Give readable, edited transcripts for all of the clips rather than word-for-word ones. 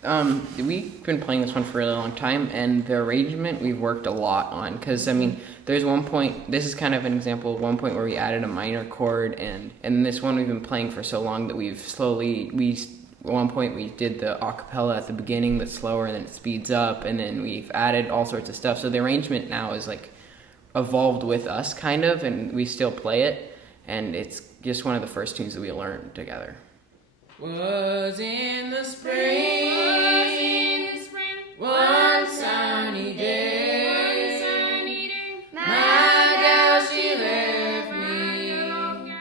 We've been playing this one for a really long time, and the arrangement we've worked a lot on. Because I mean, there's one point. This is kind of an example of one point where we added a minor chord, and this one we've been playing for so long that we've slowly at one point we did the a cappella at the beginning that's slower, and then it speeds up, and then we've added all sorts of stuff. So the arrangement now is like evolved with us, kind of, and we still play it, and it's just one of the first tunes that we learned together. Was in the spring, one sunny day, my gal, she left me,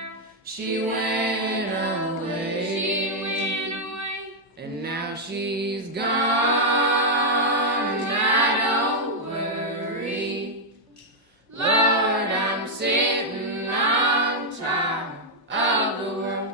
she went away, and now she's gone, I don't worry, Lord, I'm sitting on top of the world.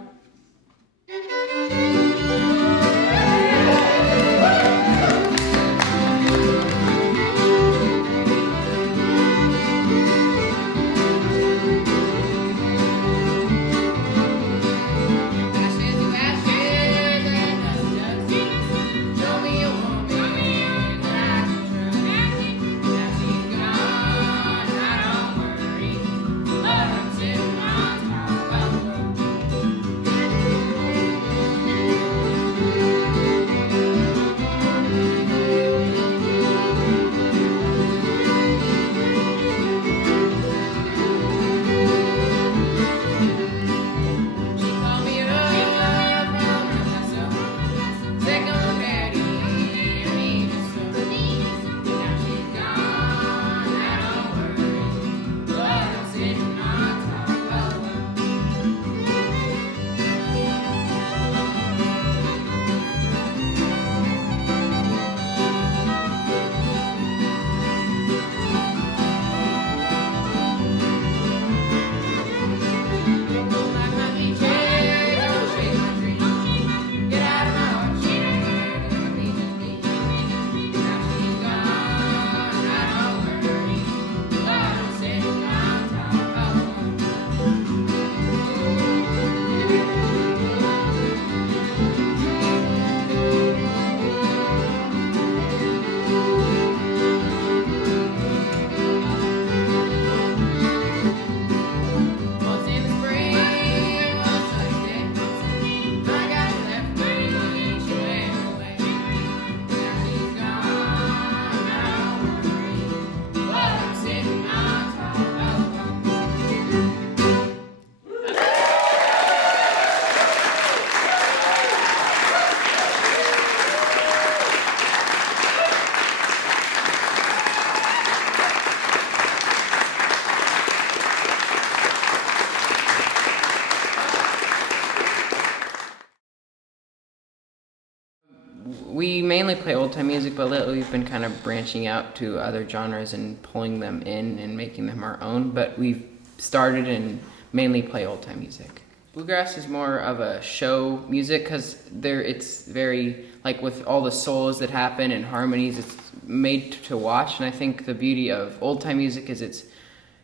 We mainly play old time music, but lately we've been kind of branching out to other genres and pulling them in and making them our own. But we've started and mainly play old time music. Bluegrass is more of a show music because it's very, like with all the solos that happen and harmonies, it's made to watch. And I think the beauty of old time music is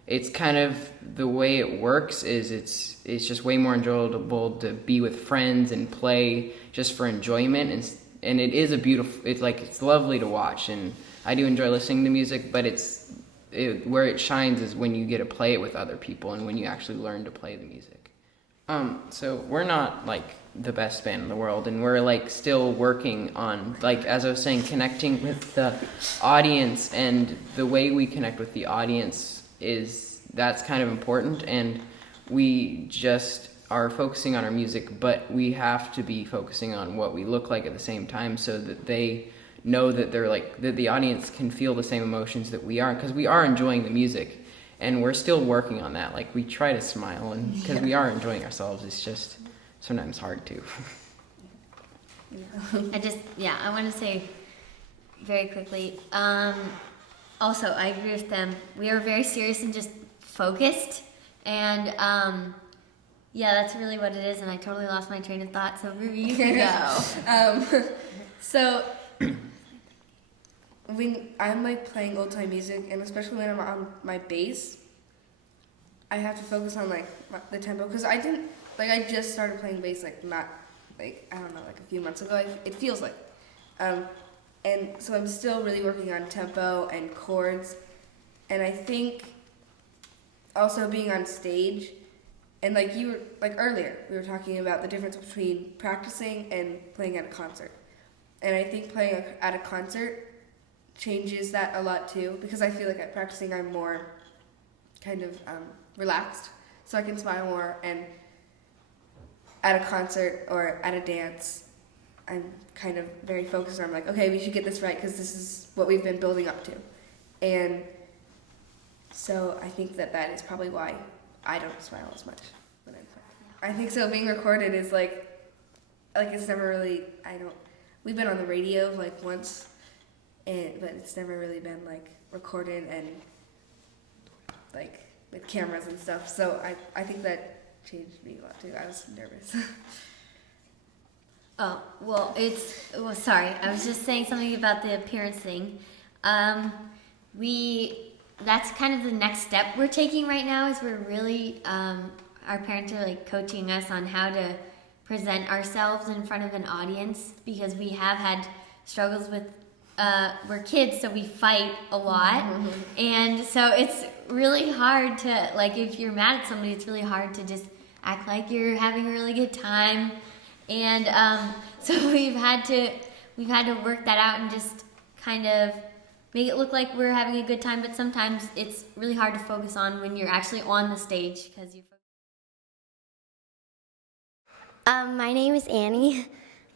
it's kind of the way it works is it's just way more enjoyable to be with friends and play just for enjoyment, and it is it's lovely to watch, and I do enjoy listening to music, but where it shines is when you get to play it with other people and when you actually learn to play the music. So we're not like the best band in the world, and we're like still working on, like as I was saying, connecting with the audience, and the way we connect with the audience that's kind of important, and we just are focusing on our music, but we have to be focusing on what we look like at the same time, so that they know that that the audience can feel the same emotions that we are, because we are enjoying the music, and we're still working on that. Like we try to smile, and because we are enjoying ourselves, it's just sometimes hard to. I want to say very quickly. Also, I agree with them. We are very serious and just focused, and that's really what it is. And I totally lost my train of thought. So Ruby, you can go. So when I'm like playing old time music, and especially when I'm on my bass, I have to focus on like the tempo, because I just started playing bass like not like I don't know, like a few months ago. It feels like And so I'm still really working on tempo and chords. And I think also being on stage, and like you were, like earlier, we were talking about the difference between practicing and playing at a concert. And I think playing at a concert changes that a lot too, because I feel like at practicing I'm more kind of relaxed, so I can smile more, and at a concert or at a dance, I'm kind of very focused on, I'm like, okay, we should get this right because this is what we've been building up to. And so I think that is probably why I don't smile as much when I'm playing. I think so being recorded is like it's never really, we've been on the radio like once, but it's never really been like recorded and like with cameras and stuff. So I think that changed me a lot too. I was nervous. Oh, well, sorry. I was just saying something about the appearance thing. That's kind of the next step we're taking right now, is we're really, our parents are like coaching us on how to present ourselves in front of an audience, because we have had struggles with, we're kids, so we fight a lot. And so it's really hard to, like, if you're mad at somebody, it's really hard to just act like you're having a really good time. And so we've had to work that out and just kind of make it look like we're having a good time, but sometimes it's really hard to focus on when you're actually on the stage, because you. My name is Annie,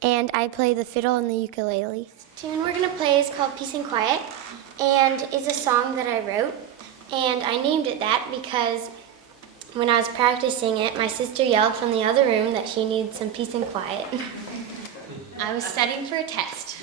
and I play the fiddle and the ukulele. The tune we're going to play is called Peace and Quiet, and it's a song that I wrote, and I named it that because when I was practicing it, my sister yelled from the other room that she needed some peace and quiet. I was studying for a test.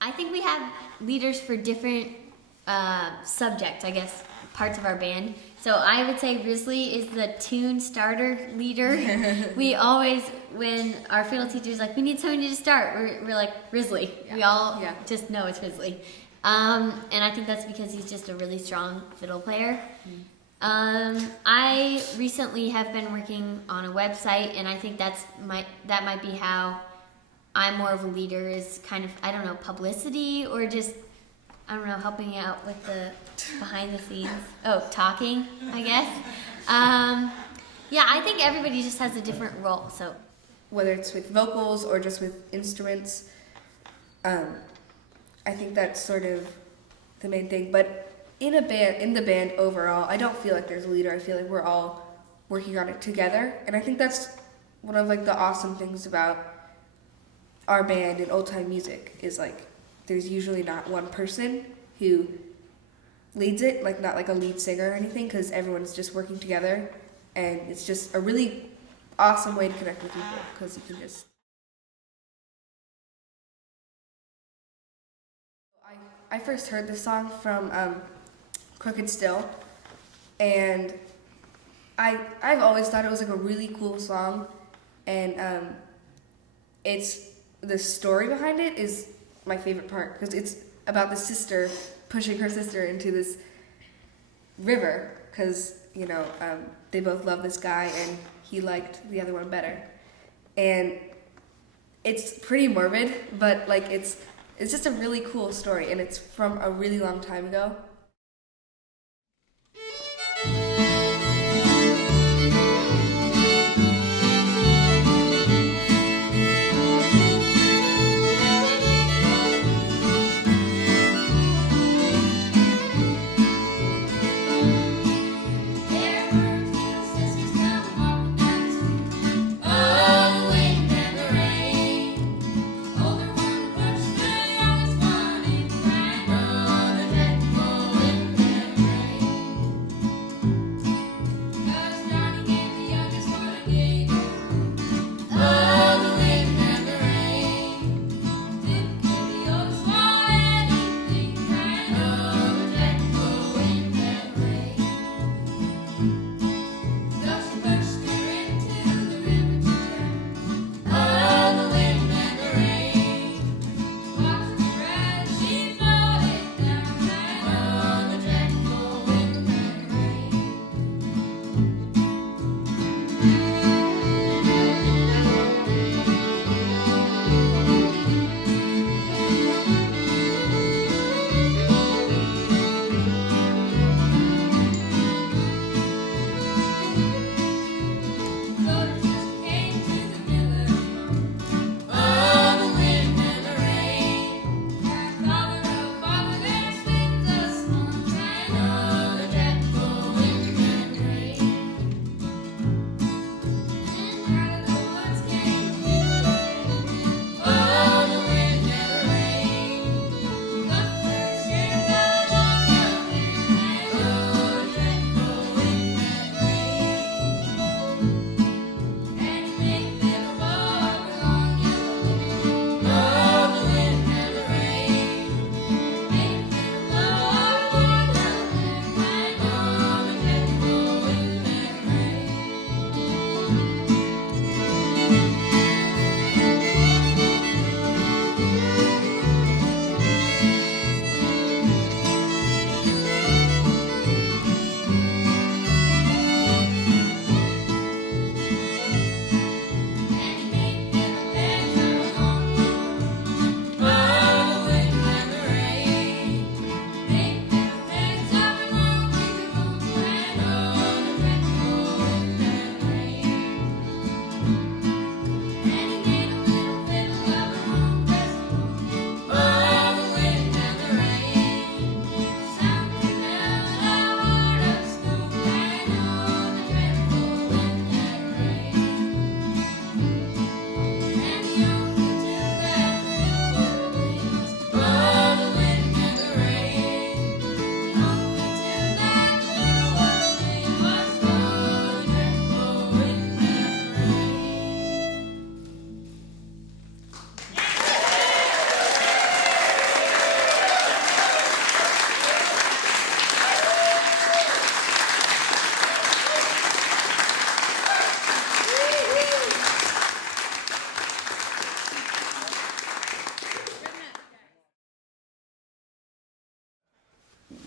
I think we have leaders for different subjects, I guess, parts of our band. So I would say Rizley is the tune starter leader. We always, when our fiddle teacher's like, we need somebody to start, we're like, Rizley. Yeah. We all just know it's Rizley. And I think that's because he's just a really strong fiddle player. I recently have been working on a website, and I think that might be how I'm more of a leader is kind of, I don't know, publicity or just, I don't know, helping out with the behind the scenes. Oh, talking, I guess. Yeah, I think everybody just has a different role, so. Whether it's with vocals or just with instruments, I think that's sort of the main thing. But in the band overall, I don't feel like there's a leader. I feel like we're all working on it together, and I think that's one of like the awesome things about our band and old time music is like there's usually not one person who leads it, like not like a lead singer or anything, because everyone's just working together, and it's just a really awesome way to connect with people because you can just. I first heard this song from Crooked Still, and I've always thought it was like a really cool song, and it's the story behind it is my favorite part because it's about the sister pushing her sister into this river because they both love this guy and he liked the other one better, and it's pretty morbid, but like it's just a really cool story, and it's from a really long time ago.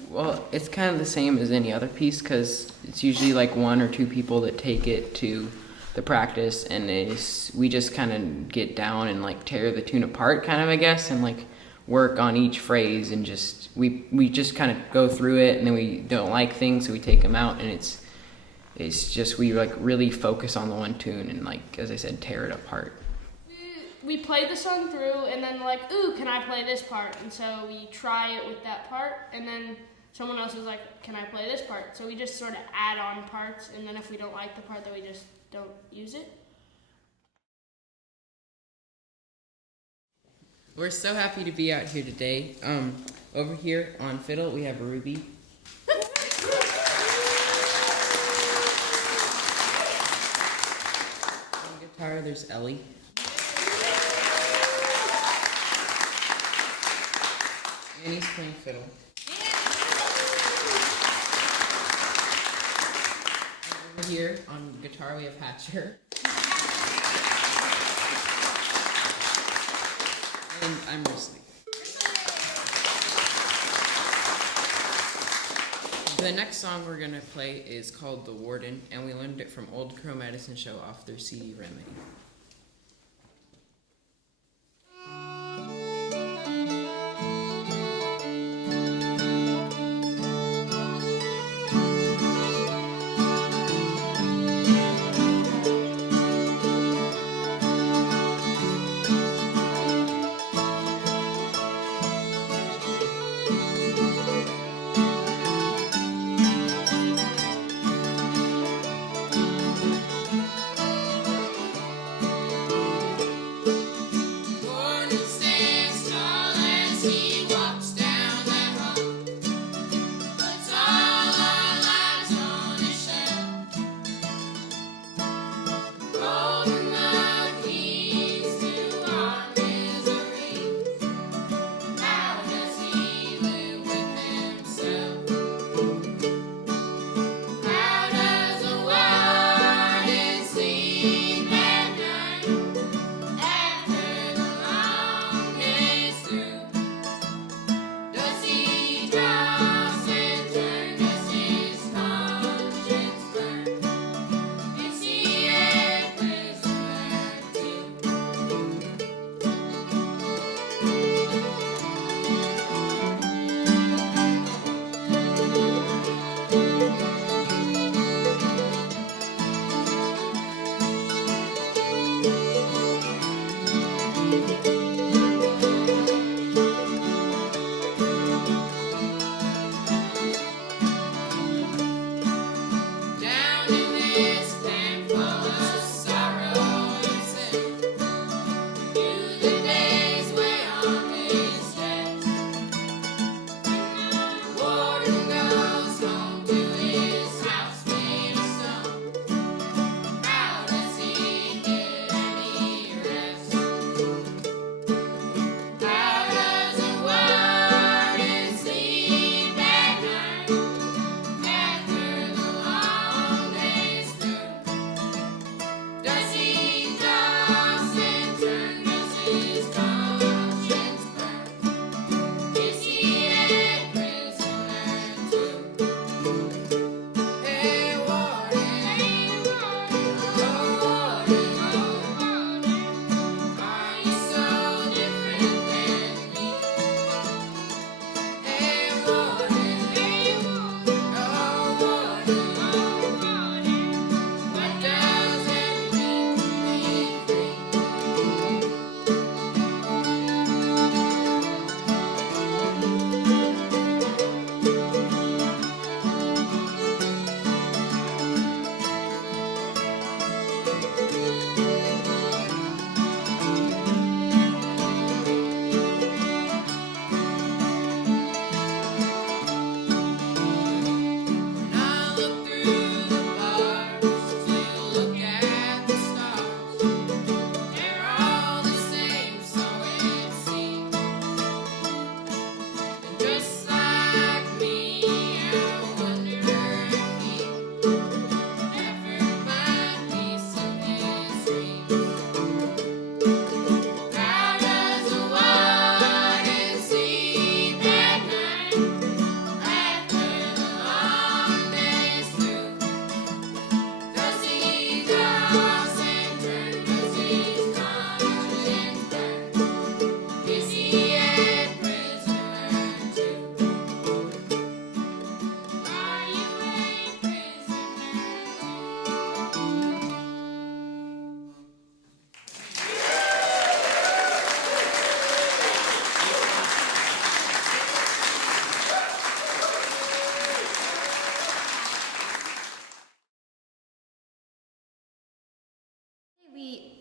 Well, it's kind of the same as any other piece because it's usually like one or two people that take it to the practice, and we just kind of get down and like tear the tune apart, kind of, I guess, and like work on each phrase, and just we just kind of go through it, and then we don't like things, so we take them out, and it's just we like really focus on the one tune and, like, as I said, tear it apart. We play the song through, and then like, ooh, can I play this part? And so we try it with that part, and then someone else is like, can I play this part? So we just sort of add on parts, and then if we don't like the part, then we just don't use it. We're so happy to be out here today. Over here on fiddle, we have Ruby. On guitar, there's Ellie. Annie's playing fiddle. And over here on guitar, we have Hatcher. And I'm Rizley. The next song we're going to play is called The Warden, and we learned it from Old Crow Medicine Show off their CD Remedy.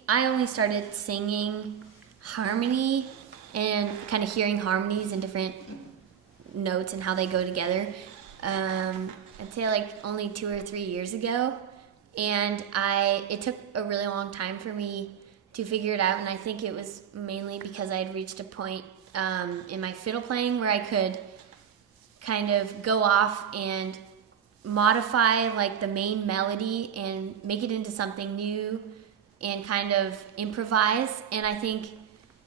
I only started singing harmony and kind of hearing harmonies and different notes and how they go together. I'd say like only 2 or 3 years ago, and it took a really long time for me to figure it out, and I think it was mainly because I had reached a point in my fiddle playing where I could kind of go off and modify like the main melody and make it into something new and kind of improvise. And I think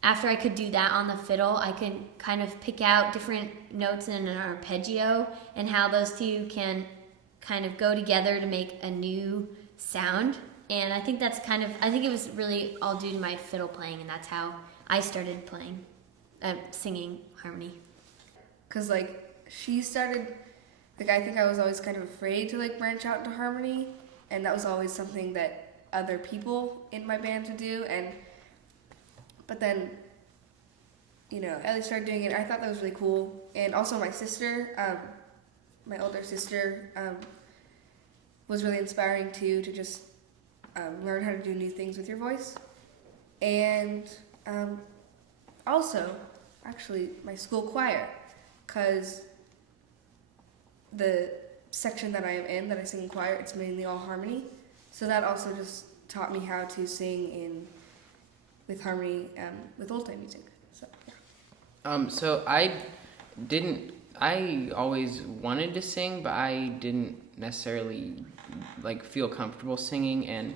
after I could do that on the fiddle, I could kind of pick out different notes in an arpeggio and how those two can kind of go together to make a new sound. And I think I think it was really all due to my fiddle playing, and that's how I started playing, singing harmony. Cause like she started, like I think I was always kind of afraid to like branch out into harmony, and that was always something that other people in my band would do. But then, Ellie started doing it. I thought that was really cool. And also my sister, my older sister, was really inspiring too, to just learn how to do new things with your voice. And also, actually, my school choir, because the section that I am in, that I sing in choir, it's mainly all harmony. So that also just taught me how to sing with harmony with old time music. So yeah. So I always wanted to sing, but I didn't necessarily like feel comfortable singing, and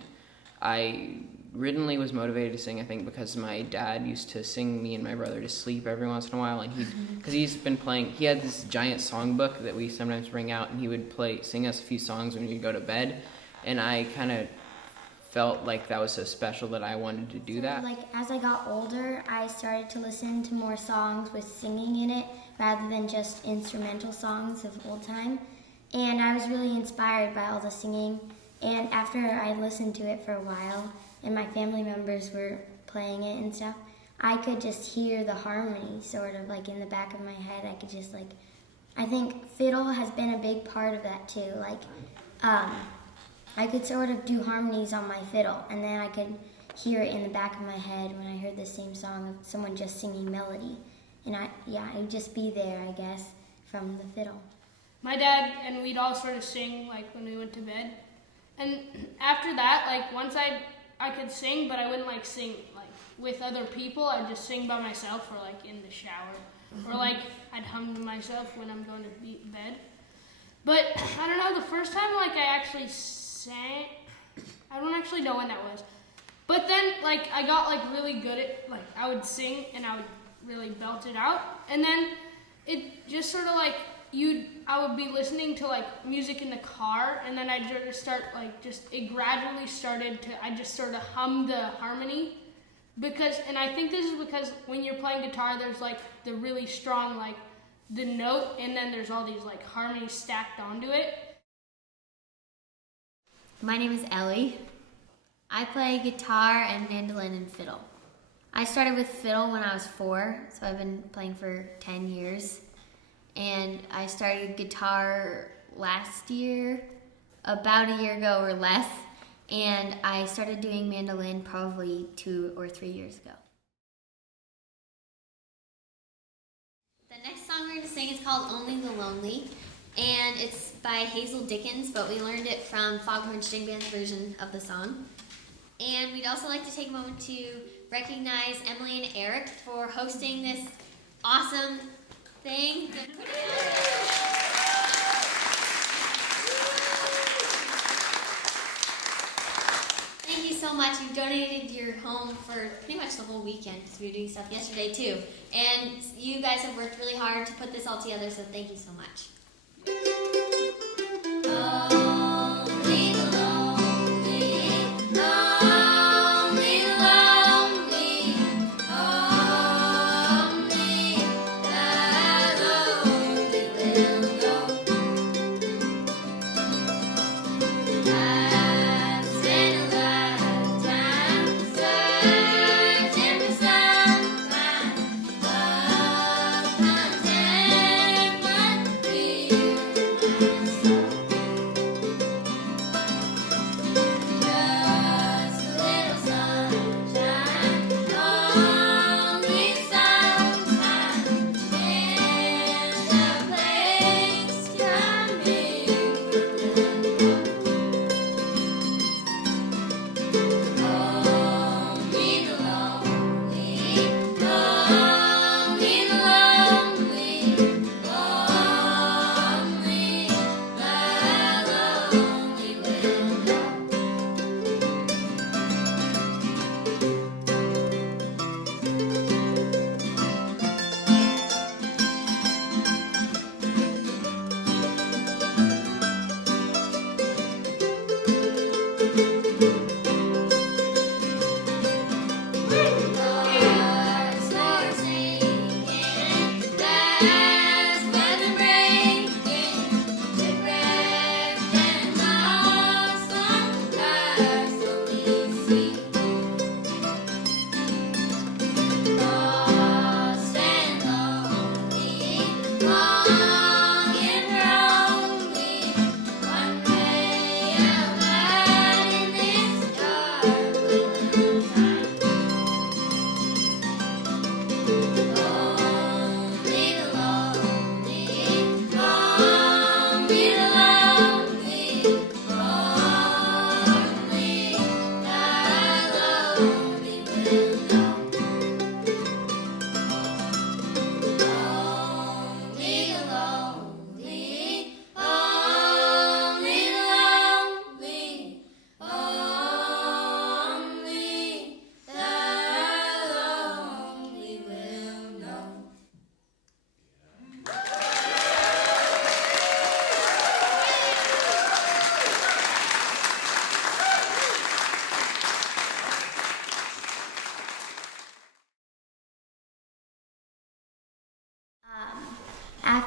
I originally was motivated to sing, I think, because my dad used to sing me and my brother to sleep every once in a while, and because he's been playing, he had this giant songbook that we sometimes bring out, and he would sing us a few songs when we'd go to bed, and I kind of felt like that was so special that I wanted to do that. Like as I got older, I started to listen to more songs with singing in it rather than just instrumental songs of old time. And I was really inspired by all the singing. And after I listened to it for a while and my family members were playing it and stuff, I could just hear the harmony sort of like in the back of my head. I could just I think fiddle has been a big part of that too. I could sort of do harmonies on my fiddle, and then I could hear it in the back of my head when I heard the same song of someone just singing melody. And I'd just be there, I guess, from the fiddle. My dad and we'd all sort of sing like when we went to bed. And after that, like once I could sing, but I wouldn't like sing like with other people. I'd just sing by myself or like in the shower. Or like I'd hum to myself when I'm going to bed. But I don't know, the first time like I actually sang, I don't actually know when that was. But then like I got like really good at, like I would sing and I would really belt it out. And then it just sort of like I would be listening to like music in the car, and then I'd just start it gradually started to, I just sort of hum the harmony. And I think this is because when you're playing guitar, there's like the really strong, like the note, and then there's all these like harmonies stacked onto it. My name is Ellie. I play guitar and mandolin and fiddle. I started with fiddle when I was 4, so I've been playing for 10 years. And I started guitar last year, about a year ago or less, and I started doing mandolin probably 2 or 3 years ago. The next song we're going to sing is called Only the Lonely, and it's by Hazel Dickens, but we learned it from Foghorn String Band's version of the song. And we'd also like to take a moment to recognize Emily and Eric for hosting this awesome thing. Thank you so much. You've donated your home for pretty much the whole weekend because we were doing stuff yesterday too. And you guys have worked really hard to put this all together, so thank you so much. Only the lonely, only lonely, only the lonely will know. I've spent a lifetime searching for some kind of contentment here in my soul.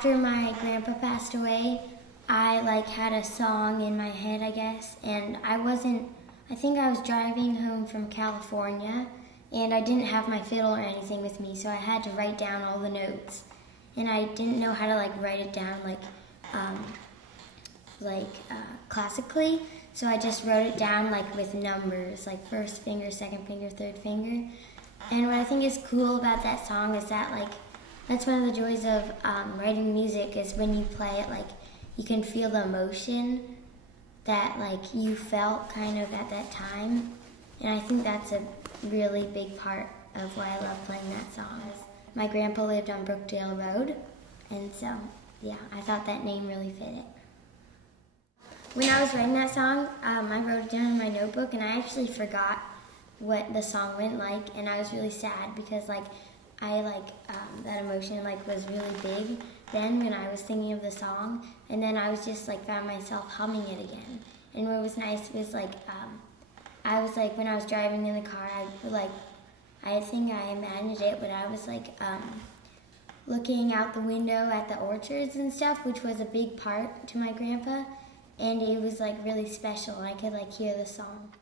after my grandpa passed away, I like had a song in my head, I guess, and I think I was driving home from California, and I didn't have my fiddle or anything with me, so I had to write down all the notes, and I didn't know how to like write it down classically, so I just wrote it down like with numbers, like first finger, second finger, third finger. And what I think is cool about that song is that like that's one of the joys of writing music is when you play it, like you can feel the emotion that like you felt kind of at that time. And I think that's a really big part of why I love playing that song. My grandpa lived on Brookdale Road, and so yeah, I thought that name really fit it. When I was writing that song, I wrote it down in my notebook, and I actually forgot what the song went like, and I was really sad because like that emotion like was really big then when I was thinking of the song, and then I was just like found myself humming it again. And what was nice was like I was like when I was driving in the car, I think I imagined it when I was like looking out the window at the orchards and stuff, which was a big part to my grandpa, and it was like really special, and I could like hear the song.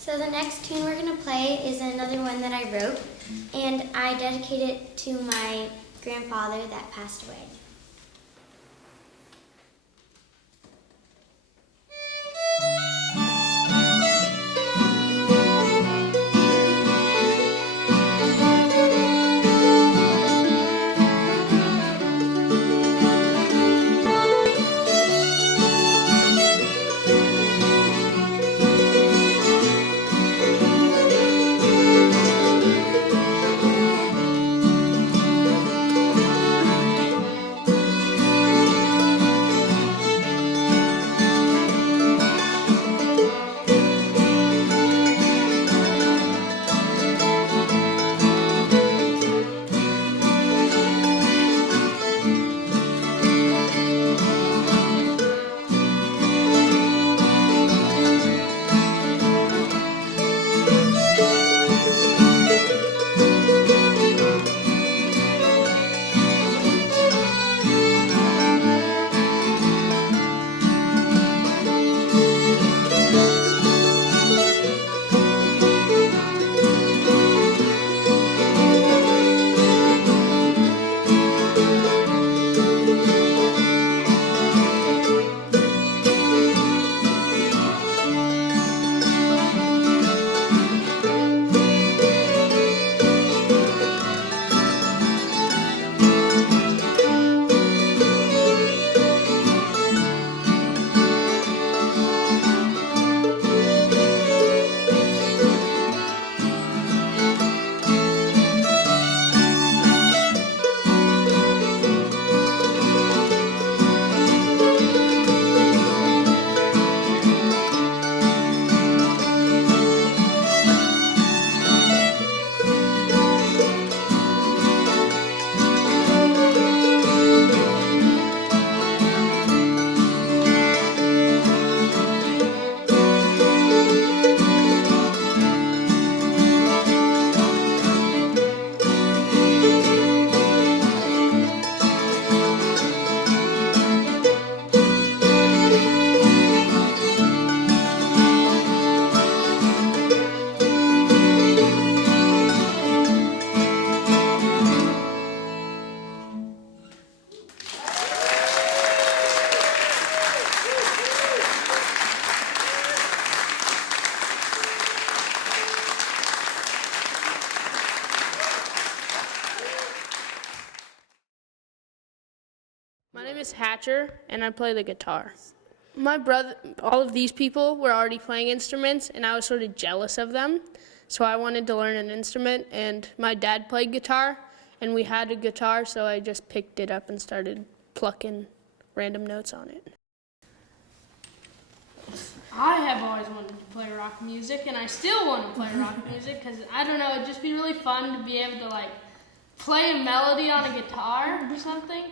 So the next tune we're going to play is another one that I wrote, and I dedicate it to my grandfather that passed away. My name is Hatcher, and I play the guitar. My brother, all of these people were already playing instruments, and I was sort of jealous of them. So I wanted to learn an instrument, and my dad played guitar, and we had a guitar, so I just picked it up and started plucking random notes on it. I have always wanted to play rock music, and I still want to play rock music, because, I don't know, it'd just be really fun to be able to, like, play a melody on a guitar or something.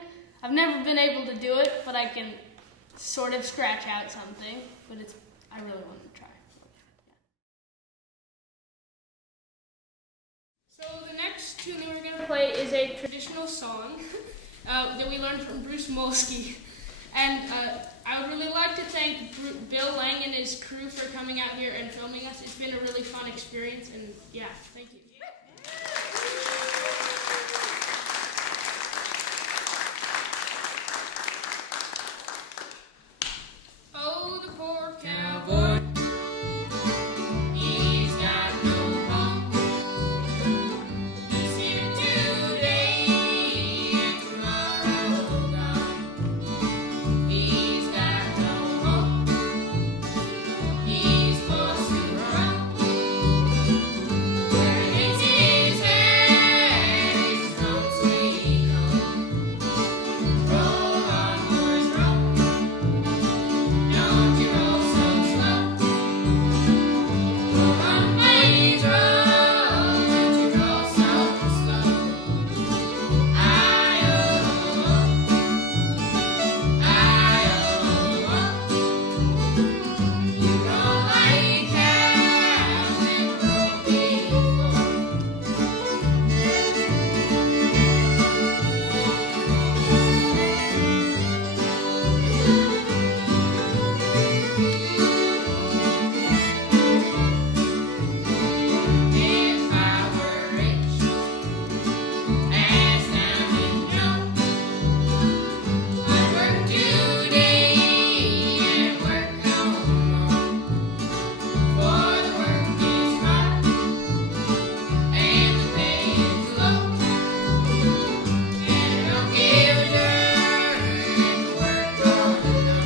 I've never been able to do it, but I can sort of scratch out something, but I really want to try. So the next next tune that we're going to play is a traditional song that we learned from Bruce Molsky. And I would really like to thank Bill Lang and his crew for coming out here and filming us. It's been a really fun experience, and yeah, thank you. Oh, the poor cowboy. He's got no home. He's here today and tomorrow gone. He's got no home. He's forced to roam. Where he lays his head is his own sweet home. Roll on, boys, roll. Don't you roll so slow. Roll on, please, roll. Don't you roll so slow. I-oh-oh, I-oh-oh. You roll like cows and roll before. If I were rich, as Diamond Joe, I'd work today and work no more. For the work is hard and the pay is low, and don't give a darn if the work don't know.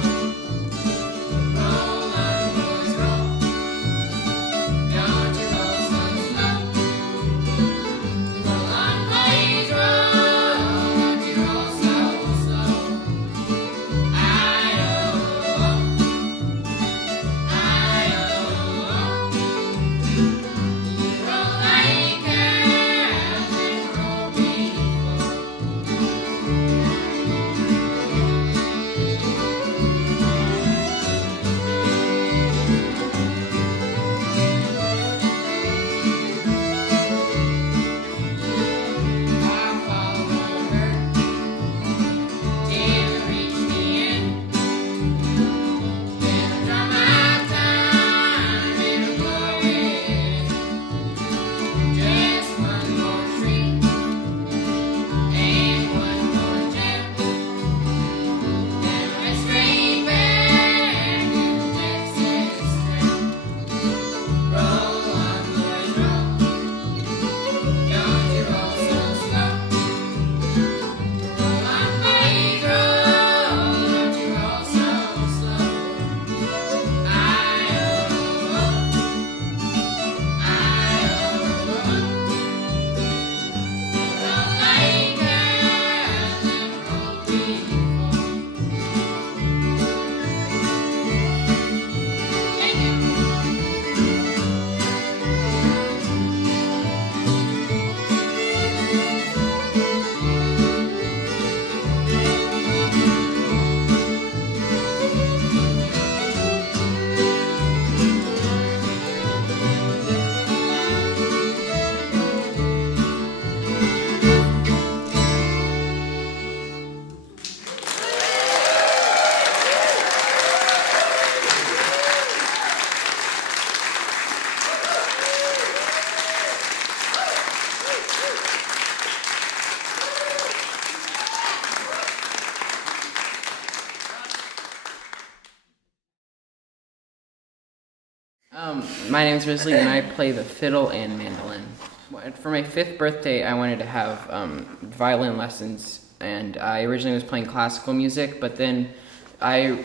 Roll on, boys, roll. Don't you roll so slow. Roll on, please, roll. Don't you roll so slow. I-oh-oh, I-oh-oh. You roll like cows and roll before. I follow her till I reach the end. Then I draw my time in a glorious. Just one more tree and one more gem. Then I straight back to Texas strength. Roll on, boys, roll. Don't you roll so slow. Roll on, please, roll. Don't you roll so slow. I-oh-oh, I-oh-oh. Roll like cows and roll before. Thank you. My name's Rizley, and I play the fiddle and mandolin. For my 5th birthday, I wanted to have violin lessons, and I originally was playing classical music, but then I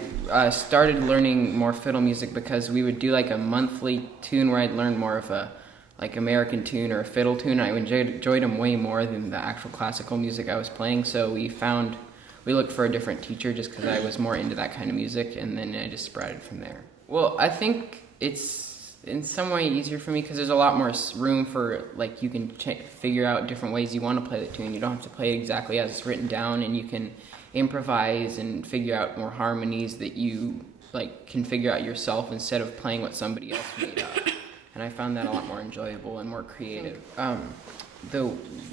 started learning more fiddle music because we would do like a monthly tune where I'd learn more of a like American tune or a fiddle tune. I enjoyed them way more than the actual classical music I was playing, so we looked for a different teacher just because I was more into that kind of music, and then I just sprouted from there. Well, I think it's in some way easier for me because there's a lot more room for, like, you can figure out different ways you want to play the tune. You don't have to play it exactly as it's written down, and you can improvise and figure out more harmonies that you, like, can figure out yourself instead of playing what somebody else made up. And I found that a lot more enjoyable and more creative. the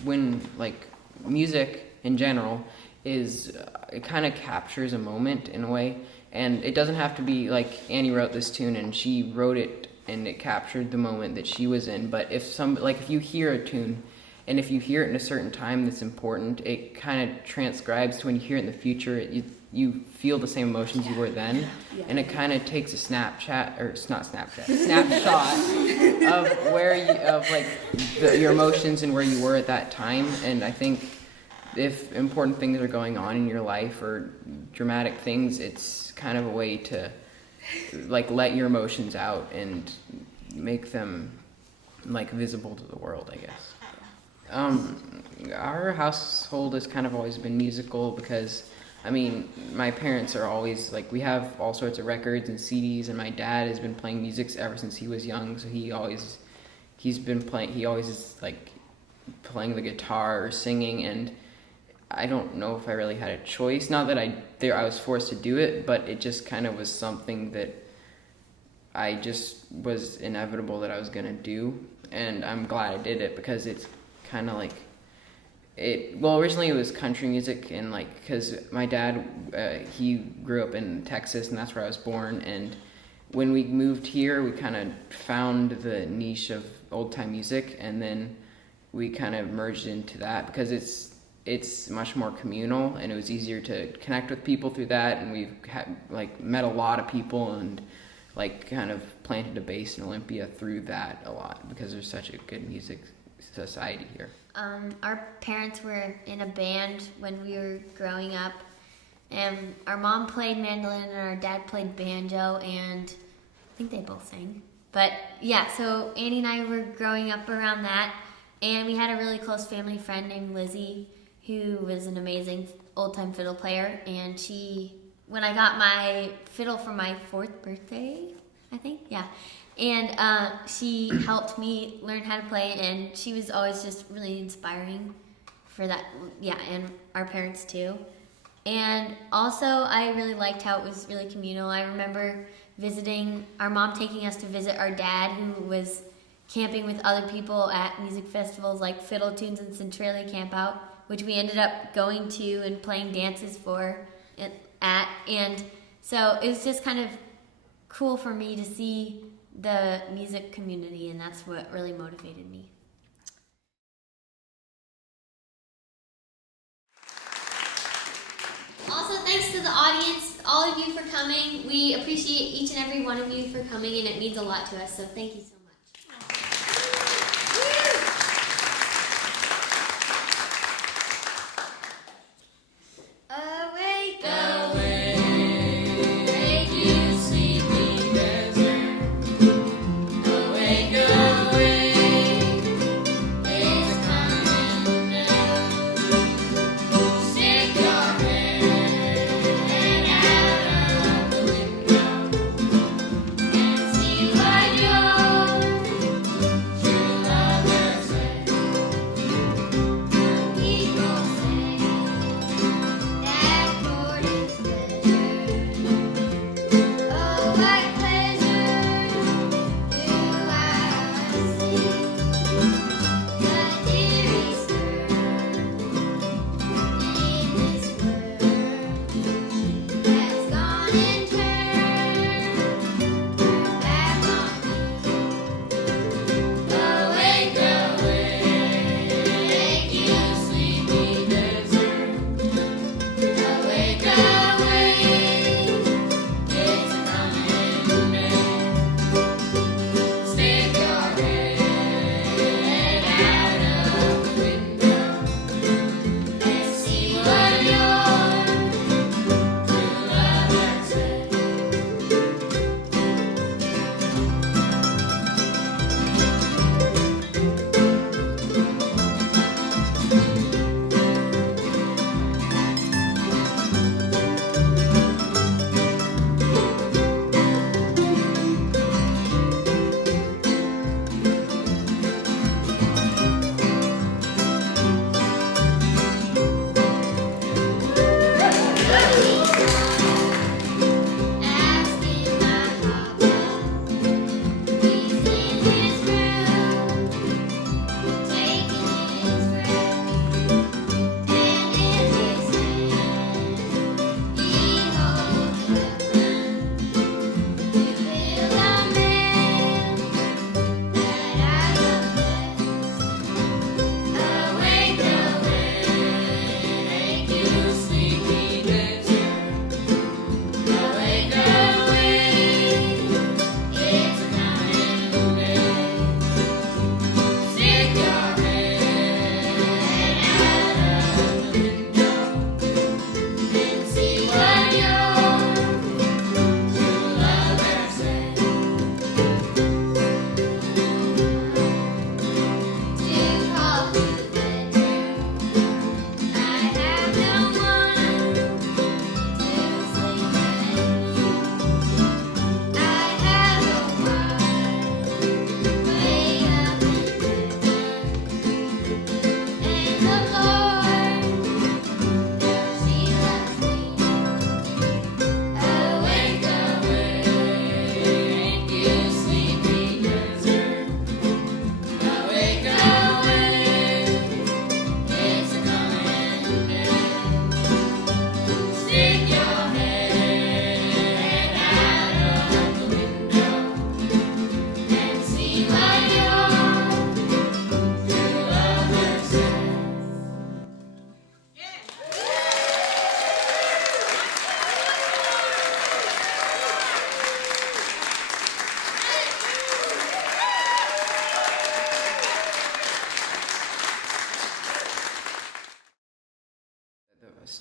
when like music in general is it kind of captures a moment in a way, and it doesn't have to be like Annie wrote this tune and she wrote it and it captured the moment that she was in. But if if you hear a tune and if you hear it in a certain time that's important, it kind of transcribes to when you hear it in the future. You feel the same emotions you were then, and it kind of takes a snapshot of where your emotions and where you were at that time. And I think if important things are going on in your life or dramatic things, it's kind of a way to like let your emotions out and make them like visible to the world, I guess. Our household has kind of always been musical because, I mean, my parents are always, like, we have all sorts of records and CDs, and my dad has been playing music ever since he was young, so he always is, like, playing the guitar or singing, and I don't know if I really had a choice. Not that I was forced to do it, but it just kind of was something that I just was inevitable that I was going to do, and I'm glad I did it because it's kind of like, originally it was country music, and like, because my dad, he grew up in Texas, and that's where I was born, and when we moved here, we kind of found the niche of old-time music, and then we kind of merged into that because it's much more communal, and it was easier to connect with people through that, and we've met a lot of people and like kind of planted a base in Olympia through that a lot because there's such a good music society here. Our parents were in a band when we were growing up, and our mom played mandolin and our dad played banjo, and I think they both sang. But yeah, so Annie and I were growing up around that, and we had a really close family friend named Lizzie who was an amazing old-time fiddle player, and when I got my fiddle for my 4th birthday, I think, yeah, and she helped me learn how to play, and she was always just really inspiring for that, yeah, and our parents too. And also, I really liked how it was really communal. I remember our mom taking us to visit our dad, who was camping with other people at music festivals like Fiddle Tunes and Centralia Camp Out, which we ended up going to and playing dances at. And so it was just kind of cool for me to see the music community, and that's what really motivated me. Also, thanks to the audience, all of you for coming. We appreciate each and every one of you for coming, and it means a lot to us, so thank you so much. See what you're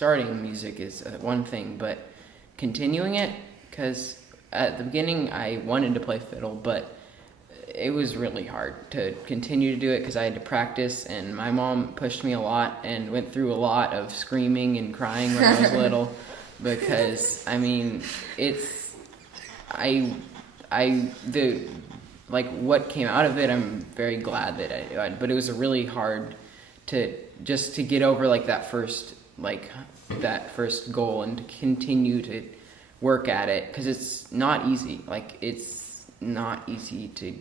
starting music is one thing, but continuing it, because at the beginning I wanted to play fiddle, but it was really hard to continue to do it because I had to practice, and my mom pushed me a lot and went through a lot of screaming and crying when I was little, because I mean, what came out of it, I'm very glad that I did, but it was really hard to get over that first goal and to continue to work at it, because it's not easy. It's not easy to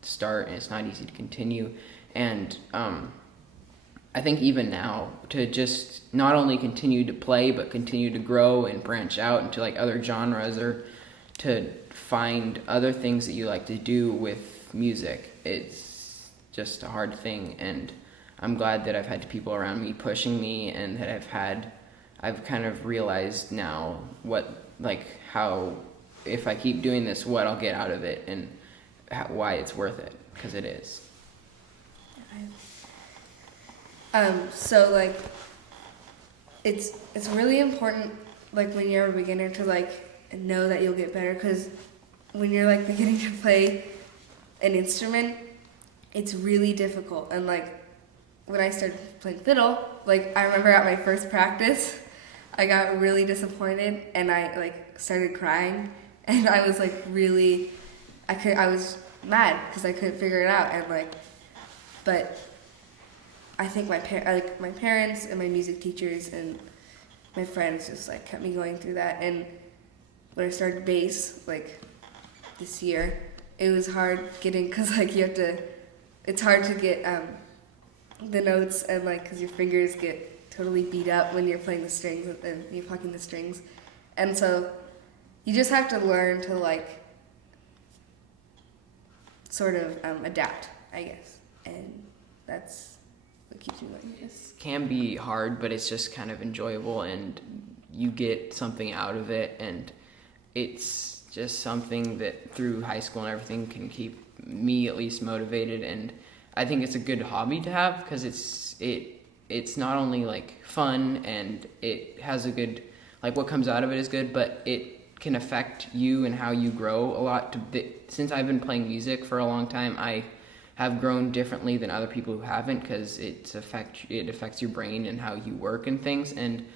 start, and it's not easy to continue. And I think even now, to just not only continue to play, but continue to grow and branch out into other genres, or to find other things that you like to do with music, it's just a hard thing. And I'm glad that I've had people around me pushing me, and that I've kind of realized now how, if I keep doing this, what I'll get out of it, and why it's worth it, because it is. So it's really important when you're a beginner to know that you'll get better, because when you're beginning to play an instrument, it's really difficult. And when I started playing fiddle, I remember at my first practice, I got really disappointed, and I started crying, and I was I was mad because I couldn't figure it out, and but I think my parents and my music teachers and my friends just kept me going through that. And when I started bass this year, it was hard getting, because it's hard to get the notes, and because your fingers get totally beat up when you're playing the strings and you're plucking the strings, and so you just have to learn to sort of adapt, I guess, and that's what keeps me going. It can be hard, but it's just kind of enjoyable, and you get something out of it, and it's just something that through high school and everything can keep me at least motivated. And I think it's a good hobby to have, because it's not only fun, and it has a good, what comes out of it is good, but it can affect you and how you grow a lot. Since I've been playing music for a long time, I have grown differently than other people who haven't, because it affects your brain and how you work and things, and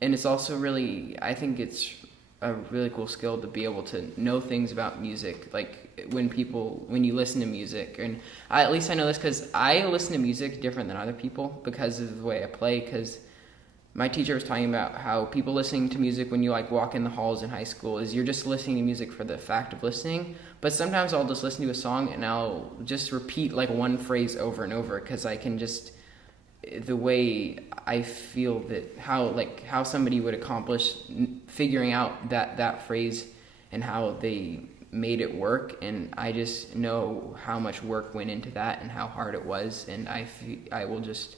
it's also really, I think it's a really cool skill to be able to know things about music, when you listen to music. And at least I know this because I listen to music different than other people because of the way I play, because my teacher was talking about how people listening to music when you walk in the halls in high school is you're just listening to music for the fact of listening, but sometimes I'll just listen to a song and I'll just repeat one phrase over and over, because I can just, the way I feel that how somebody would accomplish figuring out that phrase and how they made it work, and I just know how much work went into that and how hard it was, and I will just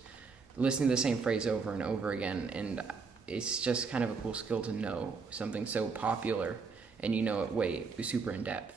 listen to the same phrase over and over again, and it's just kind of a cool skill to know something so popular and you know it super in depth.